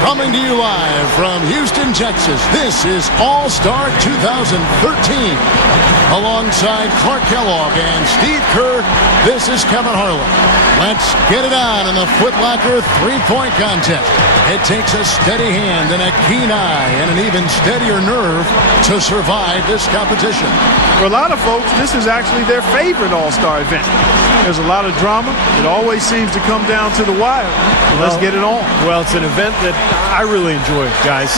Coming to you live from Houston, Texas, this is All-Star 2013. Alongside Clark Kellogg and Steve Kerr, this is Kevin Harlan. Let's get it on in the Foot Locker three-point contest. It takes a steady hand and a keen eye and an even steadier nerve to survive this competition. For a lot of folks, this is actually their favorite All-Star event. There's a lot of drama. It always seems to come down to the wire. So let's get it on. Well, it's an event that I really enjoy, guys.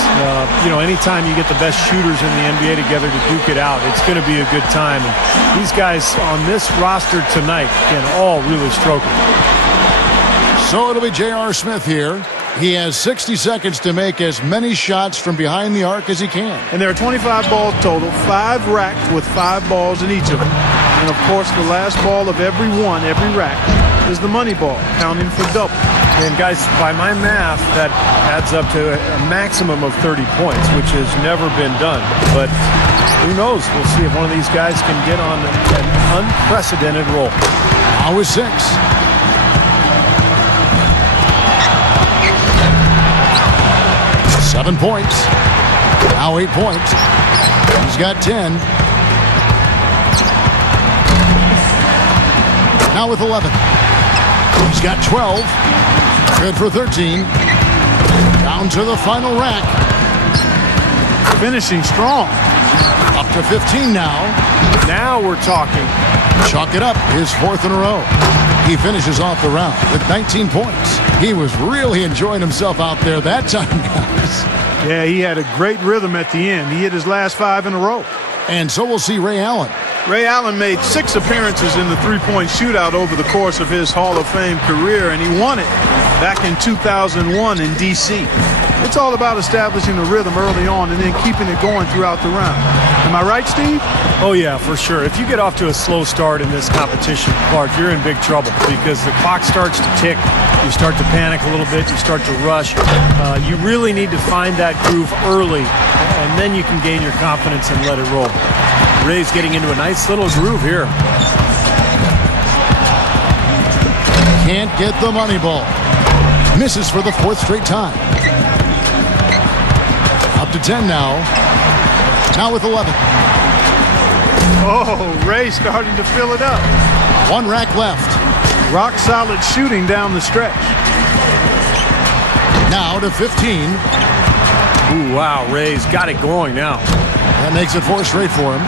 Anytime you get the best shooters in the NBA together to duke it out, it's going to be a good time. And these guys on this roster tonight can all really stroke it. So it'll be J.R. Smith here. He has 60 seconds to make as many shots from behind the arc as he can. And there are 25 balls total, 5 racked with 5 balls in each of them. And, of course, the last ball of every rack, is the money ball, counting for double. And, guys, by my math, that adds up to a maximum of 30 points, which has never been done. But who knows? We'll see if one of these guys can get on an unprecedented roll. Now with 6. 7 points. Now 8 points. He's got 10. Now with 11. He's got 12. Good for 13. Down to the final rack. Finishing strong. Up to 15 now. Now we're talking. Chalk it up. His 4th in a row. He finishes off the round with 19 points. He was really enjoying himself out there that time, guys. Yeah, he had a great rhythm at the end. He hit his last 5 in a row. And so we'll see Ray Allen. Ray Allen made 6 appearances in the three-point shootout over the course of his Hall of Fame career, and he won it back in 2001 in D.C. It's all about establishing a rhythm early on and then keeping it going throughout the round. Am I right, Steve? Oh, yeah, for sure. If you get off to a slow start in this competition, Clark, you're in big trouble because the clock starts to tick. You start to panic a little bit. You start to rush. You really need to find that groove early, and then you can gain your confidence and let it roll. Ray's getting into a nice little groove here. Can't get the money ball. Misses for the 4th straight time. Up to 10 now. Now with 11. Oh, Ray starting to fill it up. 1 rack left. Rock solid shooting down the stretch. Now to 15. Ooh, wow, Ray's got it going now. That makes it 4 straight for him.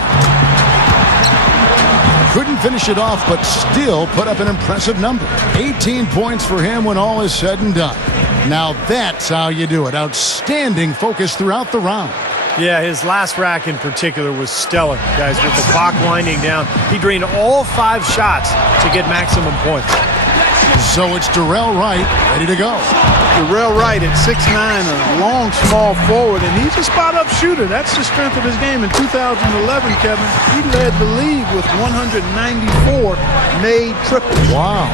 Couldn't finish it off, but still put up an impressive number. 18 points for him when all is said and done. Now that's how you do it. Outstanding focus throughout the round. Yeah, his last rack in particular was stellar, guys, with the clock winding down. He drained all 5 shots to get maximum points. So it's Darrell Wright ready to go. Darrell Wright at 6'9", a long, small forward, and he's a spot-up shooter. That's the strength of his game. In 2011, Kevin, he led the league with 194 made triples. Wow.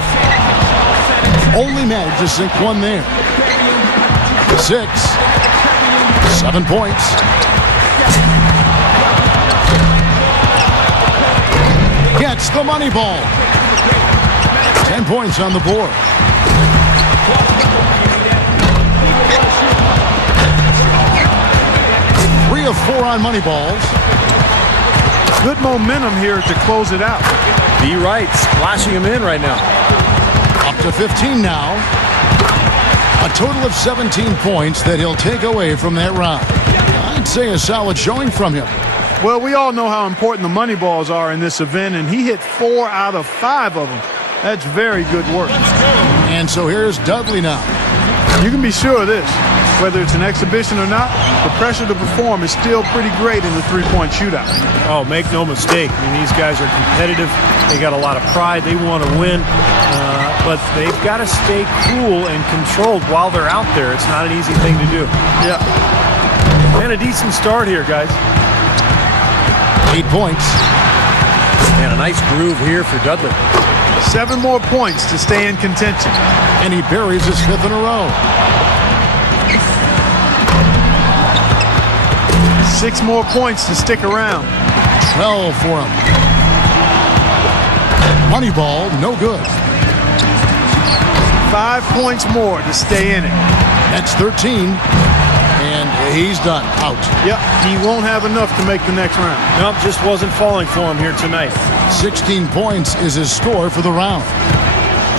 Only managed to sink 1 there. 6. 7 points. Gets the money ball. 10 points on the board. Three of 4 on money balls. Good momentum here to close it out. B. Wright splashing him in right now. Up to 15 now. A total of 17 points that he'll take away from that round. I'd say a solid showing from him. Well, we all know how important the money balls are in this event, and he hit 4 out of 5 of them. That's very good work. And so here's Dudley now. You can be sure of this. Whether it's an exhibition or not, the pressure to perform is still pretty great in the three-point shootout. Oh, make no mistake. I mean, these guys are competitive. They got a lot of pride. They want to win. But they've got to stay cool and controlled while they're out there. It's not an easy thing to do. Yeah. And a decent start here, guys. 8 points. And a nice groove here for Dudley. 7 more points to stay in contention. And he buries his 5th in a row. 6 more points to stick around. 12 for him. Money ball, no good. 5 points more to stay in it. That's 13. And he's done. Out. Yep, he won't have enough to make the next round. Nope, just wasn't falling for him here tonight. 16 points is his score for the round.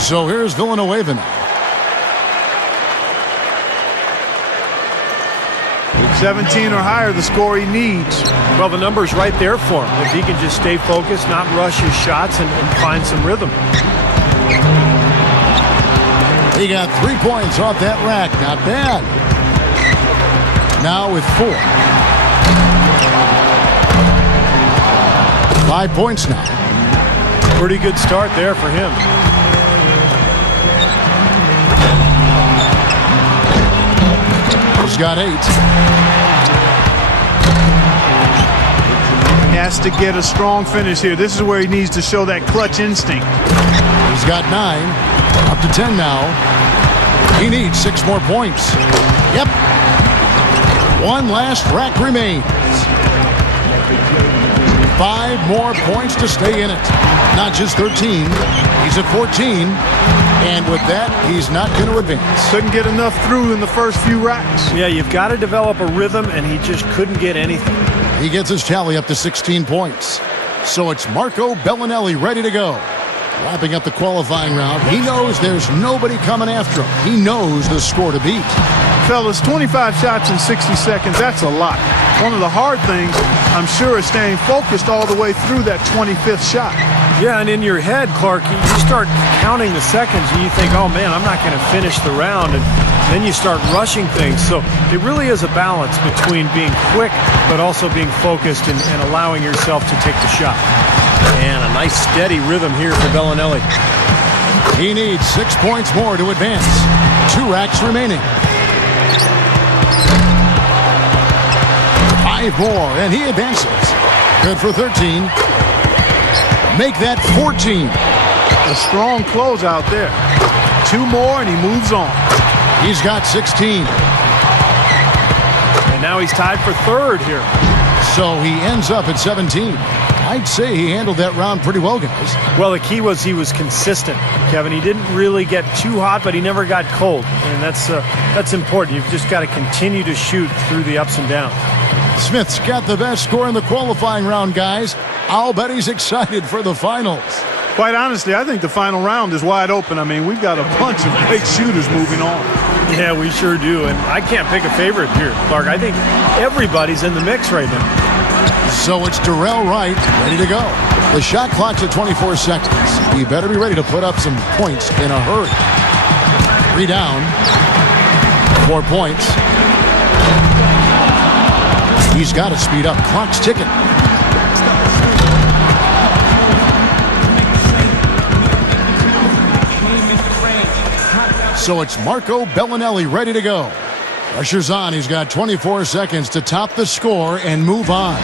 So here's Villanueva now. 17 or higher, the score he needs. Well, the number's right there for him. If he can just stay focused, not rush his shots, and find some rhythm. He got 3 points off that rack. Not bad. Now with 4. 5 points now. Pretty good start there for him. He's got 8. He has to get a strong finish here. This is where he needs to show that clutch instinct. He's got 9. Up to 10 now. He needs 6 more points. Yep. One last rack remains. 5 more points to stay in it. Not just 13. He's at 14. And with that, he's not going to advance. Couldn't get enough through in the first few racks. Yeah, you've got to develop a rhythm, and he just couldn't get anything. He gets his tally up to 16 points. So it's Marco Bellinelli ready to go. Wrapping up the qualifying round, he knows there's nobody coming after him. He knows the score to beat. Fellas, 25 shots in 60 seconds, that's a lot. One of the hard things, I'm sure, is staying focused all the way through that 25th shot. Yeah, and in your head, Clark, you start counting the seconds, and you think, oh, man, I'm not going to finish the round. And then you start rushing things. So it really is a balance between being quick but also being focused and allowing yourself to take the shot. And a nice steady rhythm here for Bellinelli. He needs 6 points more to advance. 2 racks remaining. 5 more, and he advances. Good for 13. Make that 14. A strong closeout there. 2 more, and he moves on. He's got 16. And now he's tied for 3rd here. So he ends up at 17. I'd say he handled that round pretty well, guys. Well, the key was he was consistent, Kevin. He didn't really get too hot, but he never got cold. And that's important. You've just got to continue to shoot through the ups and downs. Smith's got the best score in the qualifying round, guys. I'll bet he's excited for the finals. Quite honestly, I think the final round is wide open. I mean, we've got a bunch of great shooters moving on. Yeah, we sure do. And I can't pick a favorite here, Clark. I think everybody's in the mix right now. So it's Darrell Wright ready to go. The shot clock's at 24 seconds. He better be ready to put up some points in a hurry. 3 down. 4 points. He's got to speed up. Clock's ticking. So it's Marco Bellinelli ready to go. Pressure's on. He's got 24 seconds to top the score and move on.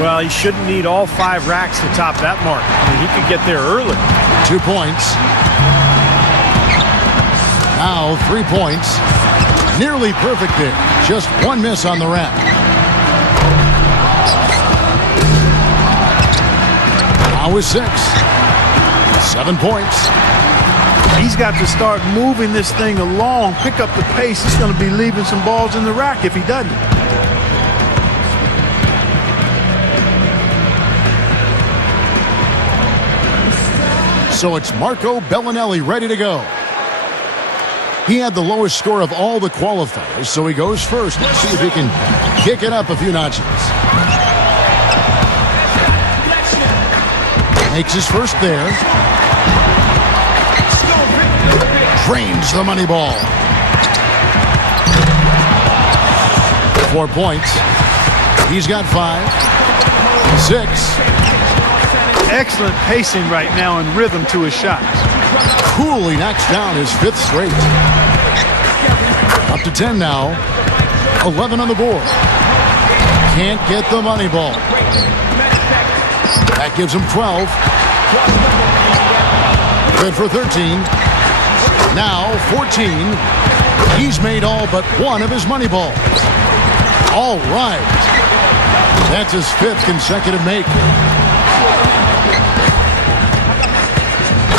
Well, he shouldn't need all 5 racks to top that mark. I mean, he could get there early. 2 points. Now 3 points. Nearly perfect there. Just 1 miss on the rack. Now with 6. 7 points. He's got to start moving this thing along, pick up the pace. He's going to be leaving some balls in the rack if he doesn't. So it's Marco Bellinelli ready to go. He had the lowest score of all the qualifiers, so he goes first. Let's see if he can kick it up a few notches. Makes his first there. Drains the money ball. 4 points. He's got 5. 6. Excellent pacing right now and rhythm to his shots. Coolly knocks down his 5th straight. Up to 10 now. 11 on the board. Can't get the money ball. That gives him 12. Good for 13. Now 14. He's made all but 1 of his money balls. All right. That's his 5th consecutive make.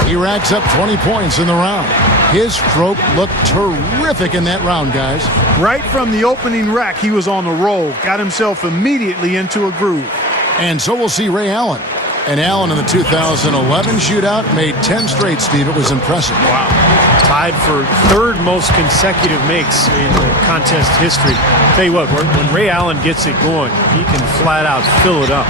He racks up 20 points in the round. His stroke looked terrific in that round, guys. Right from the opening rack, he was on a roll. Got himself immediately into a groove. And so we'll see Ray Allen. And Allen in the 2011 shootout made 10 straight, Steve. It was impressive. Wow. Tied for third most consecutive makes in the contest history. Tell you what, when Ray Allen gets it going, he can flat out fill it up.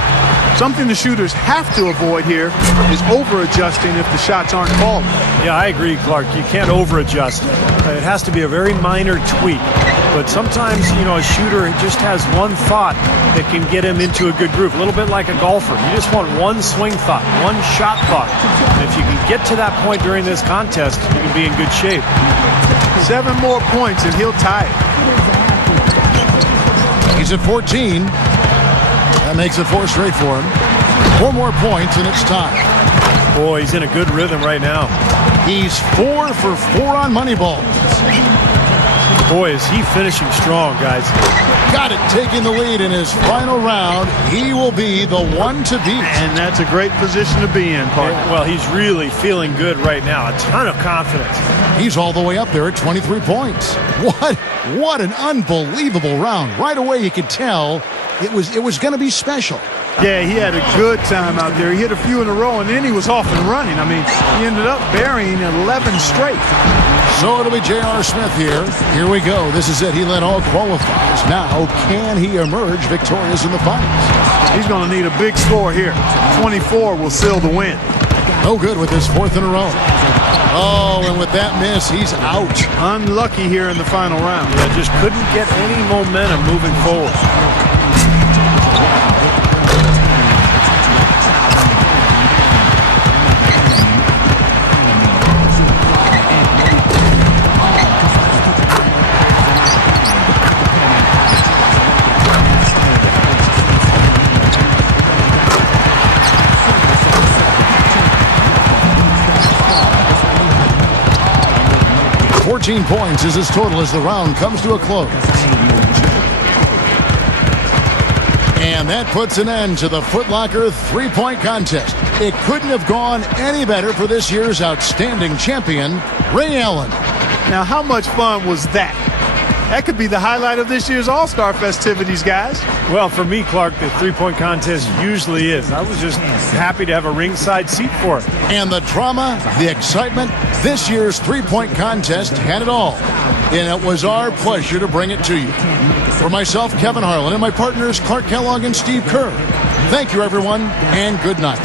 Something the shooters have to avoid here is over-adjusting if the shots aren't called. Yeah, I agree, Clark. You can't over-adjust. It has to be a very minor tweak. But sometimes, a shooter just has one thought that can get him into a good groove. A little bit like a golfer. You just want one swing thought, one shot thought. And if you can get to that point during this contest, you can be in good shape. 7 more points and he'll tie it. He's at 14. That makes it 4 straight for him. 4 more points and it's time. Boy, he's in a good rhythm right now. He's 4 for 4 on money balls. Boy, is he finishing strong, guys. Got it, taking the lead in his final round. He will be the one to beat. And that's a great position to be in, partner. Well, he's really feeling good right now. A ton of confidence. He's all the way up there at 23 points. What an unbelievable round. Right away you could tell it was going to be special. Yeah, he had a good time out there. He hit a few in a row, and then he was off and running. I mean, he ended up burying 11 straight. So it'll be J.R. Smith here. Here we go. This is it. He led all qualifiers. Now, can he emerge victorious in the finals? He's going to need a big score here. 24 will seal the win. No good with his 4th in a row. Oh, and with that miss, he's out. Unlucky here in the final round. Yeah, just couldn't get any momentum moving forward. 14 points is his total as the round comes to a close. And that puts an end to the Foot Locker 3-point contest. It couldn't have gone any better for this year's outstanding champion, Ray Allen. Now, how much fun was that? That could be the highlight of this year's All-Star festivities, guys. Well, for me, Clark, the 3-point contest usually is. I was just happy to have a ringside seat for it. And the drama, the excitement, this year's 3-point contest had it all. And it was our pleasure to bring it to you. For myself, Kevin Harlan, and my partners, Clark Kellogg and Steve Kerr, thank you, everyone, and good night.